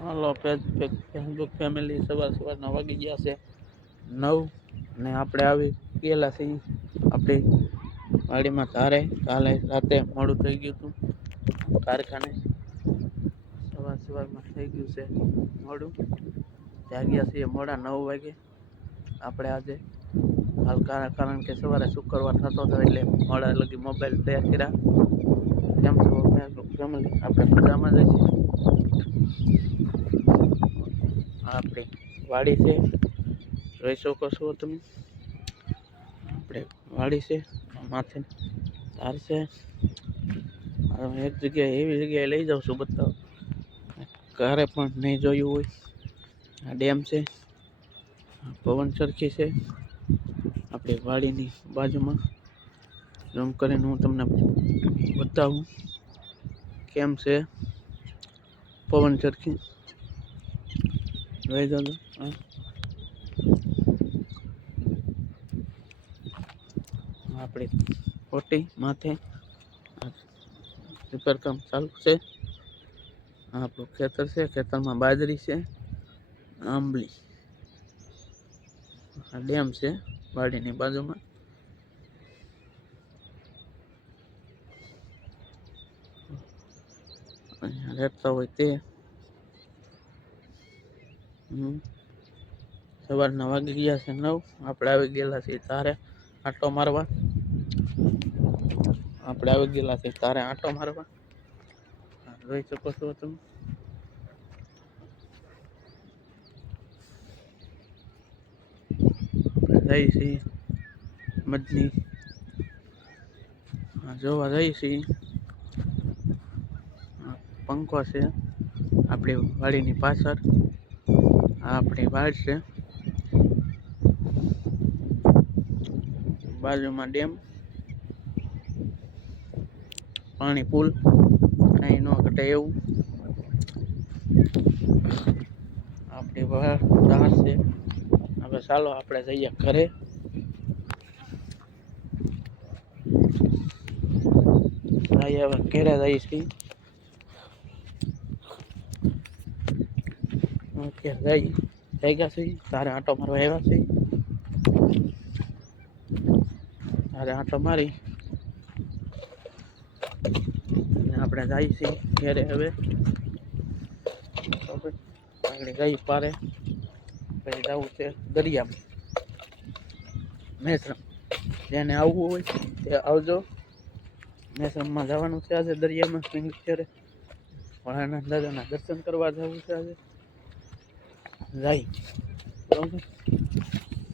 હાલો Facebook family સવારના વાગી ગયા છે 9 અને આપણે આવી ગયેલા છીએ આપણી વાડીમાં ધારે. કાલે રાતે મોડું થઈ ગયું હતું કારખાને, સવારમાં થઈ ગયું છે મોડું. જાગ્યા છીએ મોડા 9 વાગે આપણે આજે. કારણ કે સવારે શુક્રવાર થતો હતો એટલે મોડા લગી મોબાઈલ તૈયાર કર્યા. કેમ છો ફેસબુક ફેમિલી? આપણે મજામાં જ છીએ. આપણી વાડી છે, જોઈ શકો છો તમે. આપણે વાડી છે, માથે ધાર છે. એક જગ્યાએ એવી જગ્યાએ લઈ જાઉં છું બતાવો, ક્યારે પણ નહીં જોયું હોય. આ ડેમ છે, પવન ચરખી છે આપણી વાડીની બાજુમાં. ઝૂમ કરીને હું તમને બતાવું કેમ છે પવન ચરખી. જોઈ જજો. આપણી ખોટી માથે રિપેર કામ ચાલુ છે. આપણું ખેતર છે, ખેતરમાં બાજરી છે, આંબલી. આ ડેમ છે વાડીની બાજુમાં. અહીંયા રહેતા હોય તે સવારના વાગી ગયા છે 9. આપણે આવી ગયેલા છીએ તારે આંટો મારવા. જોઈ શકો છો તમે. જઈ છીએ મજની જોવા જઈ છીએ. પંખો છે આપણી વાડીની પાછળ. આ આપણી વાડ છે, બાજુમાં ડેમ, પાણી પુલ અહીં ન ઘટે એવું. આપણી ધાર છે. હવે ચાલો આપણે જઈએ ઘરે. હવે ઘરે જઈએ છીએ. જઈ ગયા છીએ તારે આંટો મારવા આવ્યા છીએ. તારે આંટો મારી આપણે જઈએ છીએ ઘરે. હવે આગળ ગઈ પારે પછી જવું છે દરિયામાં મેસરમ. જેને આવવું હોય તે આવજો. મેસરમમાં જવાનું છે આજે દરિયામાં પિંગેશ્વરે. ભોળાનાથ દાદાના દર્શન કરવા જવું છે આજે. જાય બરોબર.